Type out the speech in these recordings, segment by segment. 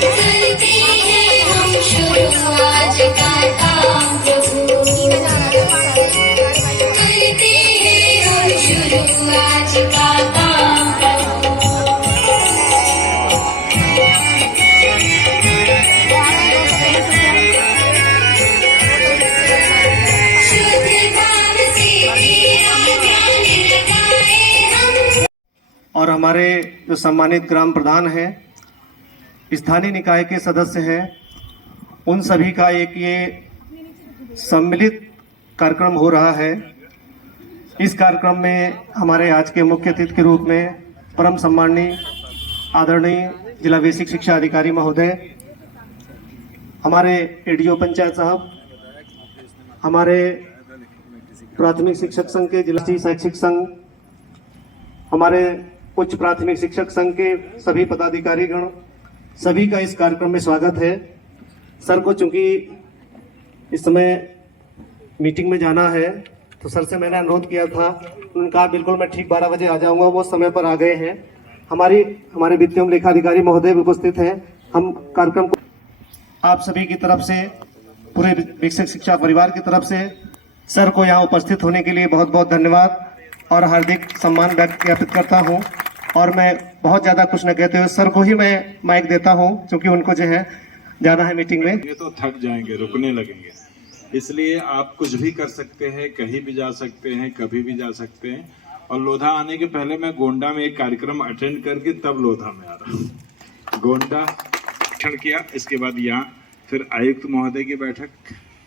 करते हैं हम शुरू आज का काम प्रभु, करते हैं हम शुरू आज का काम प्रभु। शुद्ध भाव से तेरा ध्यान लगाए हम। और हमारे जो सम्मानित ग्राम प्रधान हैं, स्थानीय निकाय के सदस्य हैं, उन सभी का एक ये सम्मिलित कार्यक्रम हो रहा है। इस कार्यक्रम में हमारे आज के मुख्य अतिथि के रूप में परम सम्माननीय आदरणीय जिला बेसिक शिक्षा अधिकारी महोदय, हमारे एडीओ पंचायत साहब, हमारे प्राथमिक शिक्षक संघ के जिला शैक्षिक संघ, हमारे उच्च प्राथमिक शिक्षक संघ के सभी पदाधिकारीगण, सभी का इस कार्यक्रम में स्वागत है। सर को चूंकि इस समय मीटिंग में जाना है तो सर से मैंने अनुरोध किया था, उन्होंने कहा बिल्कुल मैं ठीक 12 बजे आ जाऊंगा, वो समय पर आ गए हैं। हमारे वित्तीय एवं लेखाधिकारी महोदय भी उपस्थित हैं। हम कार्यक्रम को आप सभी की तरफ से, पूरे बेसिक शिक्षा परिवार की तरफ से सर को यहाँ उपस्थित होने के लिए बहुत बहुत धन्यवाद और हार्दिक सम्मान व्यक्त करता हूँ। और मैं बहुत ज्यादा कुछ न कहते हुए सर को ही मैं माइक देता हूँ, क्योंकि उनको जो है जाना है मीटिंग में। ये तो थक जाएंगे, रुकने लगेंगे, इसलिए आप कुछ भी कर सकते हैं, कहीं भी जा सकते हैं, कभी भी जा सकते हैं। और लोधा आने के पहले मैं गोंडा में एक कार्यक्रम अटेंड करके तब लोधा में आ रहा हूँ। गोंडा क्षण किया, इसके बाद यहाँ फिर आयुक्त महोदय की बैठक,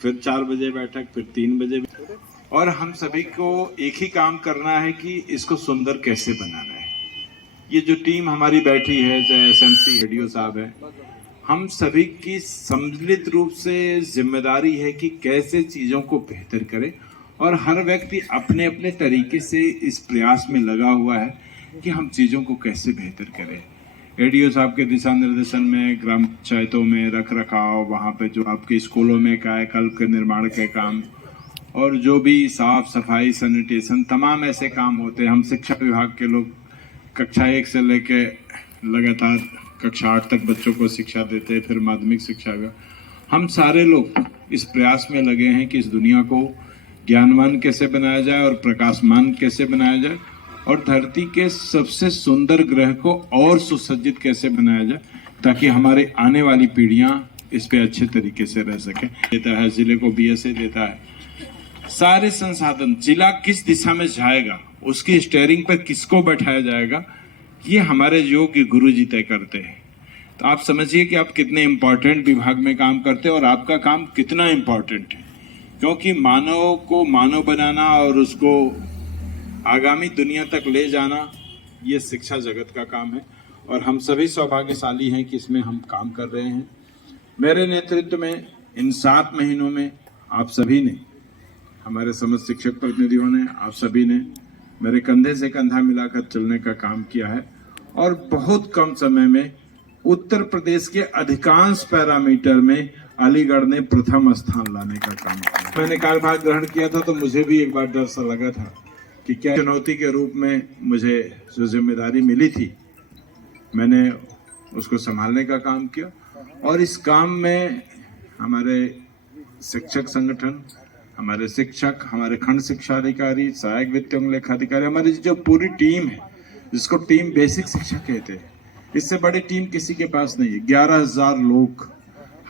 फिर 4 बजे बैठक, फिर 3 बजे। और हम सभी को एक ही काम करना है कि इसको सुंदर कैसे बनाना है। ये जो टीम हमारी बैठी है, चाहे एसएमसी एडीओ साहब है, हम सभी की सम्मिलित रूप से जिम्मेदारी है कि कैसे चीज़ों को बेहतर करें। और हर व्यक्ति अपने अपने तरीके से इस प्रयास में लगा हुआ है कि हम चीज़ों को कैसे बेहतर करें। एडीओ साहब के दिशा निर्देशन में ग्राम पंचायतों में रख रखाव, वहाँ पे जो आपके स्कूलों में कायाकल्प के निर्माण के काम और जो भी साफ सफाई सैनिटेशन तमाम ऐसे काम होते हैं। हम शिक्षा विभाग के लोग कक्षा 1 से लेके लगातार कक्षा 8 तक बच्चों को शिक्षा देते हैं, फिर माध्यमिक शिक्षा विभाग, हम सारे लोग इस प्रयास में लगे हैं कि इस दुनिया को ज्ञानवान कैसे बनाया जाए और प्रकाशमान कैसे बनाया जाए, और धरती के सबसे सुंदर ग्रह को और सुसज्जित कैसे बनाया जाए, ताकि हमारे आने वाली पीढ़ियां इस पे अच्छे तरीके से रह सकें। देता है जिले को बीएसए देता है, सारे संसाधन जिला किस दिशा में जाएगा, उसकी स्टीयरिंग पर किसको बैठाया जाएगा, ये हमारे योग्य गुरुजी तय करते हैं। तो आप समझिए कि आप कितने इम्पोर्टेंट विभाग में काम करते हैं और आपका काम कितना इम्पोर्टेंट है, क्योंकि मानव को मानव बनाना और उसको आगामी दुनिया तक ले जाना, ये शिक्षा जगत का काम है। और हम सभी सौभाग्यशाली हैं कि इसमें हम काम कर रहे हैं। मेरे नेतृत्व में इन 7 महीनों में आप सभी ने, हमारे समस्त शिक्षक प्रतिनिधियों ने, आप सभी ने मेरे कंधे से कंधा मिलाकर चलने का काम किया है और बहुत कम समय में उत्तर प्रदेश के अधिकांश पैरामीटर में अलीगढ़ ने प्रथम स्थान लाने का काम किया। मैंने कार्यभार ग्रहण किया था तो मुझे भी एक बार डर सा लगा था कि क्या चुनौती के रूप में मुझे जो जिम्मेदारी मिली थी, मैंने उसको संभालने का काम किया। और इस काम में हमारे शिक्षक संगठन, हमारे शिक्षक, हमारे खंड शिक्षा अधिकारी, सहायक वित्तीय एवं लेखाधिकारी, हमारी जो पूरी टीम है, जिसको टीम बेसिक शिक्षा कहते हैं, इससे बड़ी टीम किसी के पास नहीं है। 11,000 लोग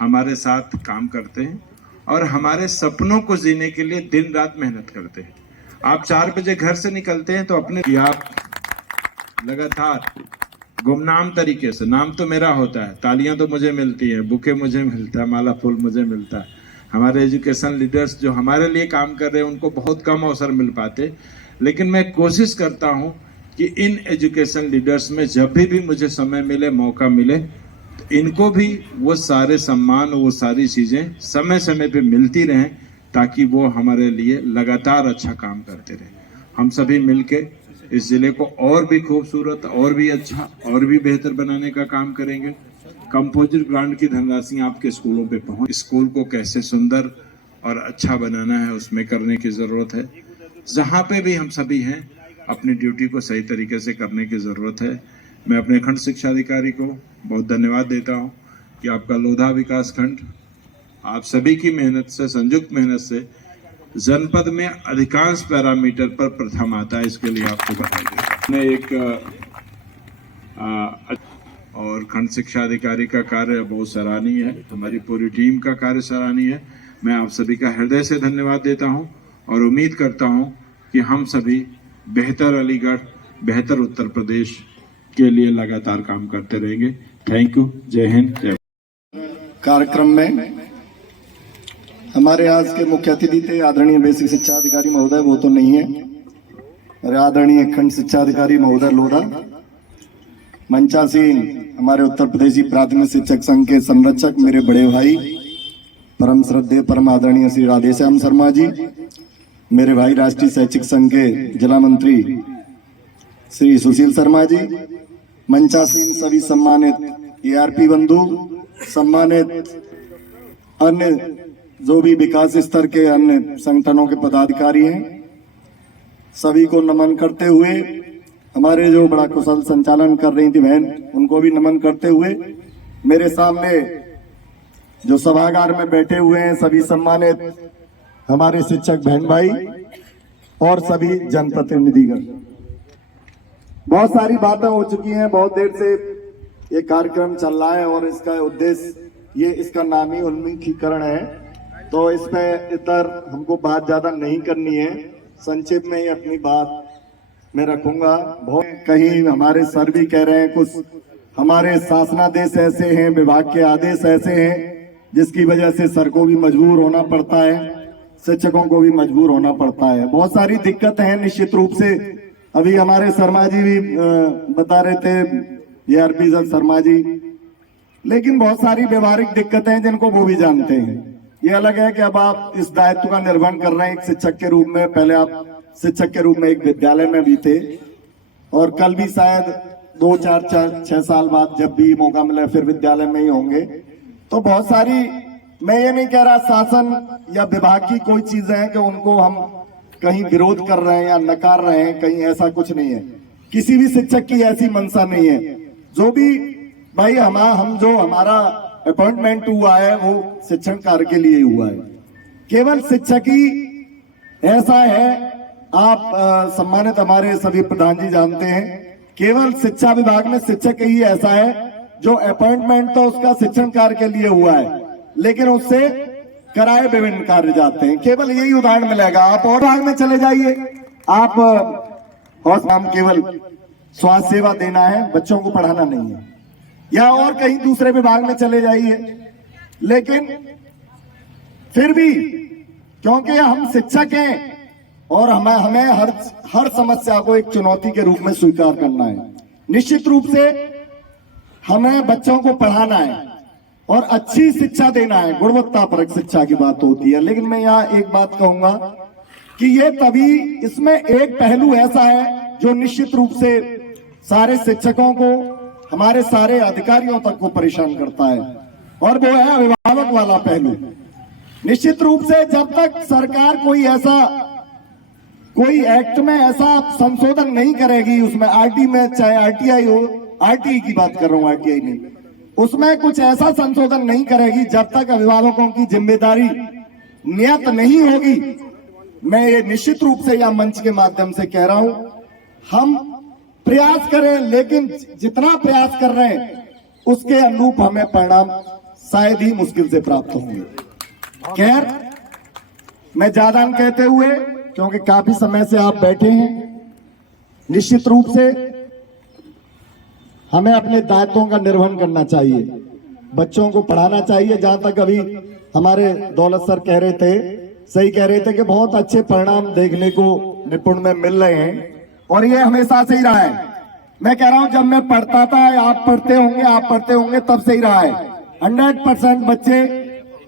हमारे साथ काम करते हैं और हमारे सपनों को जीने के लिए दिन रात मेहनत करते हैं। आप 4 बजे घर से निकलते हैं तो अपने आप लगातार गुमनाम तरीके से, नाम तो मेरा होता है, तालियां तो मुझे मिलती है, बुके मुझे मिलता है, माला फूल मुझे मिलता है। हमारे एजुकेशन लीडर्स जो हमारे लिए काम कर रहे हैं उनको बहुत कम अवसर मिल पाते, लेकिन मैं कोशिश करता हूं कि इन एजुकेशन लीडर्स में जब भी मुझे समय मिले, मौका मिले, तो इनको भी वो सारे सम्मान, वो सारी चीज़ें समय समय पे मिलती रहें, ताकि वो हमारे लिए लगातार अच्छा काम करते रहें। हम सभी मिलके इस जिले को और भी खूबसूरत, और भी अच्छा, और भी बेहतर बनाने का काम करेंगे। कंपोजिट ग्रांट की धनराशि आपके स्कूलों पे पहुंच, स्कूल को कैसे सुंदर और अच्छा बनाना है उसमें करने की ज़रूरत है। जहाँ पे भी हम सभी हैं, अपनी ड्यूटी को सही तरीके से करने की ज़रूरत है। मैं अपने खंड शिक्षा अधिकारी को बहुत धन्यवाद देता हूँ कि आपका लोधा विकास खंड आप सभी की मेहनत से, संयुक्त मेहनत से जनपद में अधिकांश पैरामीटर पर प्रथम आता है। इसके लिए आपको बधाई देता हूं। एक और खंड शिक्षा अधिकारी का कार्य बहुत सराहनीय है, हमारी पूरी टीम का कार्य सराहनीय है। मैं आप सभी का हृदय से धन्यवाद देता हूं और उम्मीद करता हूं कि हम सभी बेहतर अलीगढ़, बेहतर उत्तर प्रदेश के लिए लगातार काम करते रहेंगे। Thank you. जय हिंद, जय। कार्यक्रम में हमारे आज के मुख्य अतिथि थे आदरणीय बेसिक शिक्षा अधिकारी महोदय, वो तो नहीं है, और आदरणीय खंड शिक्षा अधिकारी महोदय लोधा, मंचासीन हमारे उत्तर प्रदेशी प्राथमिक शिक्षक संघ के संरक्षक मेरे बड़े भाई परम श्रद्धेय परम आदरणीय श्री राधेश्याम शर्मा जी, मेरे भाई राष्ट्रीय शैक्षिक संघ के जिला मंत्री श्री सुशील शर्मा जी, मंचासीन सभी सम्मानित एआरपी बंधु, सम्मानित अन्य जो भी विकास स्तर के अन्य संगठनों के पदाधिकारी हैं, सभी को नमन करते हुए, हमारे जो बड़ा कुशल संचालन कर रही थी बहन, उनको भी नमन करते हुए, मेरे सामने जो सभागार में बैठे हुए हैं सभी सम्मानित हमारे शिक्षक बहन भाई और सभी जनप्रतिनिधिगण, बहुत सारी बातें हो चुकी हैं, बहुत देर से ये कार्यक्रम चल रहा है और इसका उद्देश्य ये इसका नाम ही उन्मुखीकरण है, तो इसमें इधर हमको बात ज्यादा नहीं करनी है, संक्षेप में ही अपनी बात मैं रखूंगा। बहुत कहीं हमारे सर भी कह रहे हैं, कुछ हमारे शासनादेश ऐसे हैं, विभाग के आदेश ऐसे हैं जिसकी वजह से सर को भी मजबूर होना पड़ता है, शिक्षकों को भी मजबूर होना पड़ता है, बहुत सारी दिक्कत है। निश्चित रूप से अभी हमारे शर्मा जी भी बता रहे थे, एआरपी शर्मा जी, लेकिन बहुत सारी व्यवहारिक दिक्कतें हैं जिनको वो भी जानते हैं। ये अलग है कि अब आप इस दायित्व का निर्वहन कर रहे हैं एक शिक्षक के रूप में, पहले आप शिक्षक के रूप में एक विद्यालय में भी थे और कल भी शायद 2-4-6 साल बाद जब भी मौका मिले फिर विद्यालय में ही होंगे। तो बहुत सारी, मैं ये नहीं कह रहा शासन या विभाग की कोई चीजें हैं कि उनको हम कहीं विरोध कर रहे हैं या नकार रहे हैं, कहीं ऐसा कुछ नहीं है, किसी भी शिक्षक की ऐसी मंशा नहीं है। जो भी भाई हम जो हमारा अपॉइंटमेंट हुआ है वो शिक्षण कार्य के लिए हुआ है, केवल शिक्षक ही ऐसा है। आप सम्मानित हमारे सभी प्रधान जी जानते हैं, केवल शिक्षा विभाग में शिक्षक ही ऐसा है जो अपॉइंटमेंट तो उसका शिक्षण कार्य के लिए हुआ है, लेकिन उससे कराए विभिन्न कार्य जाते हैं। केवल यही उदाहरण मिलेगा। आप और भाग में चले जाइए, आप हम केवल स्वास्थ्य सेवा देना है, बच्चों को पढ़ाना नहीं है, या और कहीं दूसरे विभाग में चले जाइए, लेकिन फिर भी क्योंकि हम शिक्षक हैं और हमें हर समस्या को एक चुनौती के रूप में स्वीकार करना है। निश्चित रूप से हमें बच्चों को पढ़ाना है और अच्छी शिक्षा देना है, गुणवत्तापरक शिक्षा की बात होती है। लेकिन मैं यहाँ एक बात कहूंगा कि ये तभी, इसमें एक पहलू ऐसा है जो निश्चित रूप से सारे शिक्षकों को, हमारे सारे अधिकारियों तक को परेशान करता है, और वो है अभिभावक वाला पहलू। निश्चित रूप से जब तक सरकार कोई एक्ट में ऐसा संशोधन नहीं करेगी, उसमें आरटी में, चाहे आरटीआई हो, आरटीई की बात कर रहा हूं, आरटीआई नहीं, उसमें कुछ ऐसा संशोधन नहीं करेगी, जब तक अभिभावकों की जिम्मेदारी नियत नहीं होगी। मैं ये निश्चित रूप से या मंच के माध्यम से कह रहा हूं, हम प्रयास करें, लेकिन जितना प्रयास कर रहे हैं उसके अनुरूप हमें परिणाम शायद ही मुश्किल से प्राप्त होंगे। खैर, मैं ज्यादा न कहते हुए, क्योंकि काफी समय से आप बैठे हैं, निश्चित रूप से हमें अपने दायित्वों का निर्वहन करना चाहिए, बच्चों को पढ़ाना चाहिए। जहां तक अभी हमारे दौलत सर कह रहे थे, सही कह रहे थे कि बहुत अच्छे परिणाम देखने को निपुण में मिल रहे हैं, और ये हमेशा से ही रहा है। मैं कह रहा हूं, जब मैं पढ़ता था, आप पढ़ते होंगे, तब से ही रहा है। 100% बच्चे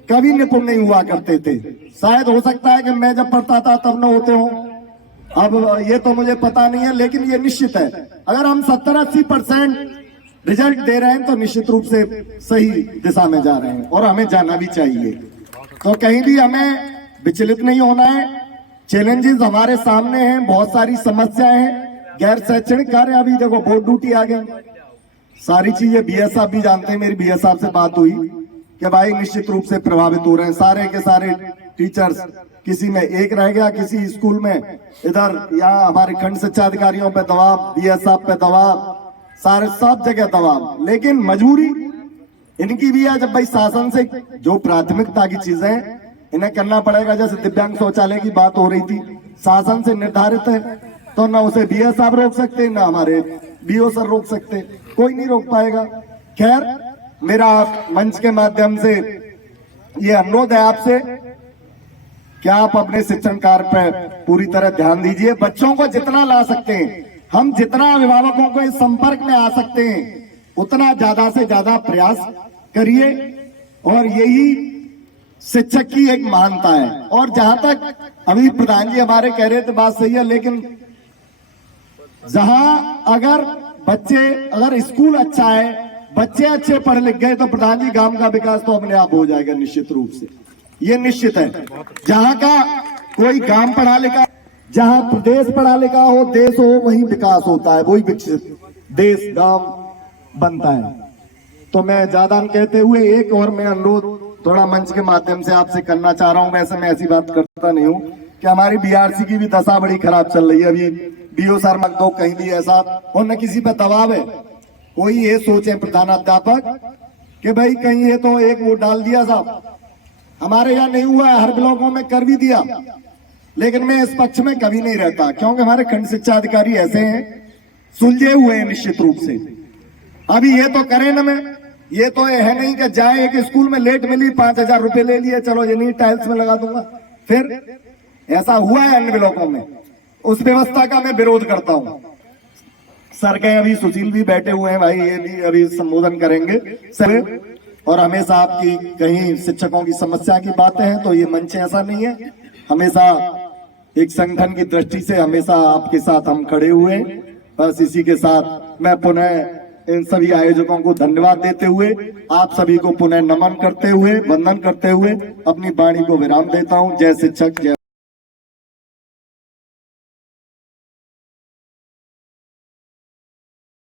कभी निपुण नहीं हुआ करते थे। शायद हो सकता है कि मैं जब पढ़ता था तब न होते हो, अब ये तो मुझे पता नहीं है, लेकिन ये निश्चित है, अगर हम 70-80% रिजल्ट दे रहे हैं तो निश्चित रूप से सही दिशा में जा रहे हैं, और हमें जाना भी चाहिए। तो कहीं भी हमें विचलित नहीं होना है। चैलेंजेस हमारे सामने हैं, बहुत सारी समस्याएं हैं, गैर शैक्षणिक कार्य, अभी देखो बोर्ड ड्यूटी आ गई, सारी चीजें बीएस साहब भी जानते हैं। मेरी बीएस साहब से बात हुई कि भाई निश्चित रूप से प्रभावित हो रहे हैं सारे के सारे टीचर्स। किसी में एक रह गया, किसी स्कूल में इधर यहाँ हमारे खंड शिक्षा अधिकारियों पे दबाव, बीएस साहब पे दबाव, सारे सब जगह दबाव। लेकिन मजबूरी इनकी भी है, जब भाई शासन से जो प्राथमिकता की चीजें इन्हें करना पड़ेगा। जैसे दिव्यांग शौचालय की बात हो रही थी, शासन से निर्धारित है, तो ना उसे बीएस साहब रोक सकते, ना हमारे बीओ सर रोक सकते, कोई नहीं रोक पाएगा। खैर, मेरा मंच के माध्यम से ये अनुरोध है आपसे कि आप अपने शिक्षण कार्य पर पूरी तरह ध्यान दीजिए। बच्चों को जितना ला सकते हैं, हम जितना अभिभावकों को इस संपर्क में आ सकते हैं, उतना ज्यादा से ज्यादा प्रयास करिए। और यही शिक्षक की एक महानता है। और जहां तक अभी प्रधान जी हमारे कह रहे थे, बात सही है, लेकिन जहां अगर स्कूल अच्छा है, बच्चे अच्छे पढ़ लिख गए, तो प्रधान जी गांव का विकास तो अपने आप हो जाएगा निश्चित रूप से, ये निश्चित है। जहां का कोई गांव पढ़ा लिखा, जहां प्रदेश पढ़ा लिखा हो, देश हो, वही विकास होता है, वही विकसित देश गांव बनता है। तो मैं ज्यादा न कहते हुए एक और मैं अनुरोध थोड़ा मंच के माध्यम से आपसे करना चाह रहा हूं। वैसे मैं ऐसी बात करता नहीं हूं कि हमारी बीआरसी की भी दशा बड़ी खराब चल रही है। अभी बीओ सर मत दो कहीं भी ऐसा, और न किसी पे दबाव है। कोई ये सोचे प्रधानाध्यापक कि भाई कहीं ये तो एक वोट डाल दिया साहब, हमारे यहाँ नहीं हुआ है, हर ब्लॉकों में कर भी दिया। लेकिन मैं इस पक्ष में कभी नहीं रहता, क्योंकि हमारे खंड शिक्षा अधिकारी ऐसे हैं, सुलझे हुए हैं निश्चित रूप से। अभी ये तो करें ना, मैं ये तो है नहीं कि जाए एक स्कूल में लेट मिली 5,000 रुपए ले लिए, चलो ये नहीं टाइल्स में लगा दूंगा। फिर ऐसा हुआ है अन्य ब्लॉकों में, उस व्यवस्था का मैं विरोध करता हूं। सर के अभी सुशील भी बैठे हुए हैं भाई, ये भी अभी संबोधन करेंगे सर। और हमेशा आपकी कहीं शिक्षकों की समस्या की बातें हैं तो ये मंच ऐसा नहीं है, हमेशा एक संगठन की दृष्टि से हमेशा आपके साथ हम खड़े हुए हैं। बस इसी के साथ मैं पुनः इन सभी आयोजकों को धन्यवाद देते हुए, आप सभी को पुनः नमन करते हुए, वंदन करते हुए अपनी वाणी को विराम देता हूं। जय शिक्षक, जय